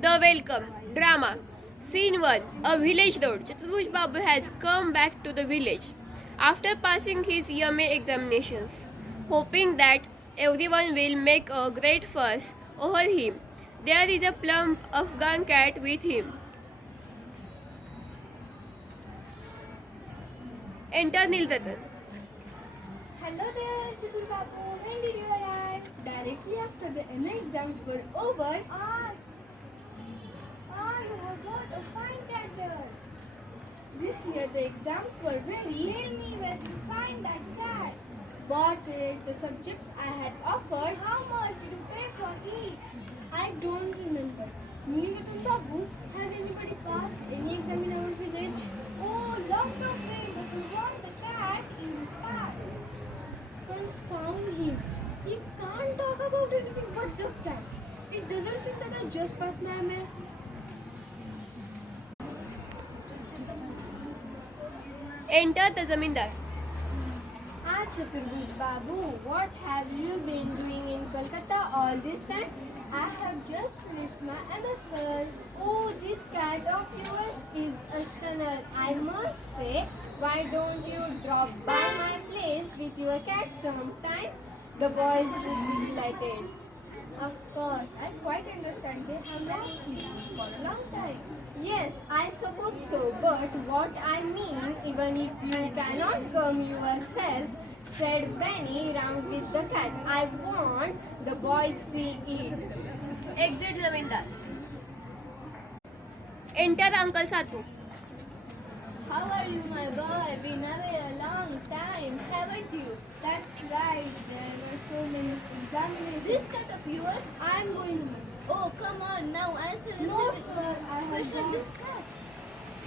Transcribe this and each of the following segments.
The welcome drama. Scene 1. A village road. Chaturbuj Babu has come back to the village after passing his YMA examinations, hoping that everyone will make a great fuss over him. There is a plump Afghan cat with him. Enter Nilratan. Hello there, Chatur Babu. When did you arrive? Directly after the MA exams were over. You have got a fine cat there. This year the exams were ready. Tell me where to find that cat. Bought it, the subjects I had offered. How much did you pay for each? I don't remember. Chatur Babu, has anybody passed any exam in our village? Oh, lots of way, but we want the cat in his past. Confound him. He can't talk about anything but the cat. It doesn't seem that I just passed my MA. Enter the Zamindar. Chaturbuj Babu, what have you been doing in Kolkata all this time? I have just finished my MA, sir. Oh, this cat of yours is a stunner, I must say. Why don't you drop by my place with your cat sometimes? The boys would be delighted. Of course, I quite understand they have not seen you for a long time. Yes, I suppose so, but what I mean, even if you cannot come yourself, said Benny round with the cat, I want the boys see it. Exit Zamindar. Enter Uncle Satu. How are you, my boy? Been away a long time, haven't you? That's right. There were so many examinations. This cat of yours, I'm going to. Oh, come on now, answer the question. Question this cat.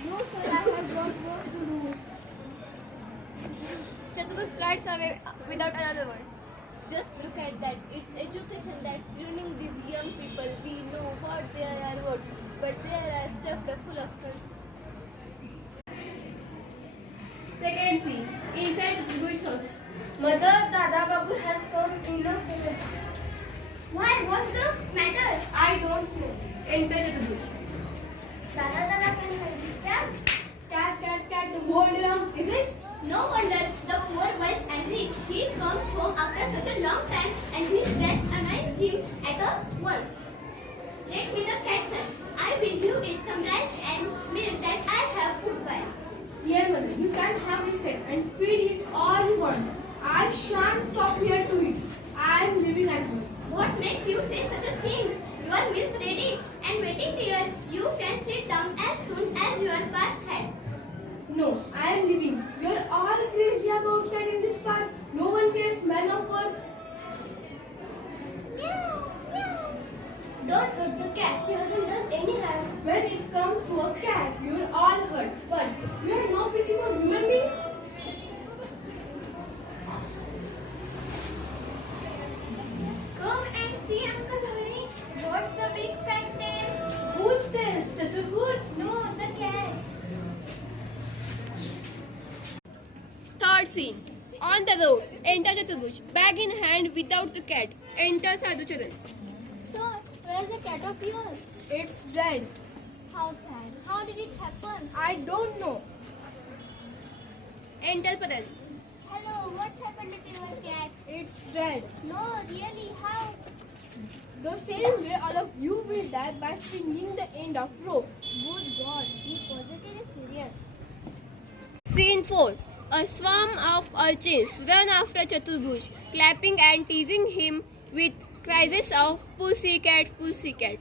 No, sir, I have got work to do. Chaturbuj strides away without another word. Just look at that. It's education that's ruining these young people. We know what they are about, but they are stuffed full of confusion. Second scene. Inside Chaturbuj house. Mother, Dada Babu has come to look at it. Why? What's the matter? I don't know. Enter Chaturbuj. Dada, can you help this cat? Cat, the whole day long, is it? No wonder the poor boy is angry. He comes home after such a long time and his friends annoy him at once. Let me the cat, sir. I will give it some rice and milk that I have put by. Here, mother, you can have this cat and feed it all you want. I shan't stop here to eat. I am leaving at once. What makes you say such a thing? Your meal's ready and waiting here. You can sit down as soon as your bath had. No, I am leaving. You are all crazy about cat in this park. No one cares, man of earth. Meow, meow. Don't hurt the cat. She hasn't done any harm. When it comes to a cat, you are all hurt. But you are no pity for human beings. Come and see Uncle Hari. What's the big fat tail? Who's this? Chaturbuj? No, the cat. Third scene. On the road. Enter Chaturbuj. Bag in hand without the cat. Enter Sadhucharan. Sir, where's the cat of yours? It's dead. How sad. How did it happen? I don't know. Enter Patel. Hello, what's happened to your cat? It's dead. No, really, how? The same way all of you will die by swinging the end of rope. Good God, he's positively serious. Scene 4. A swarm of urchins run after Chaturbuj, clapping and teasing him with cries of "Pussycat, pussycat."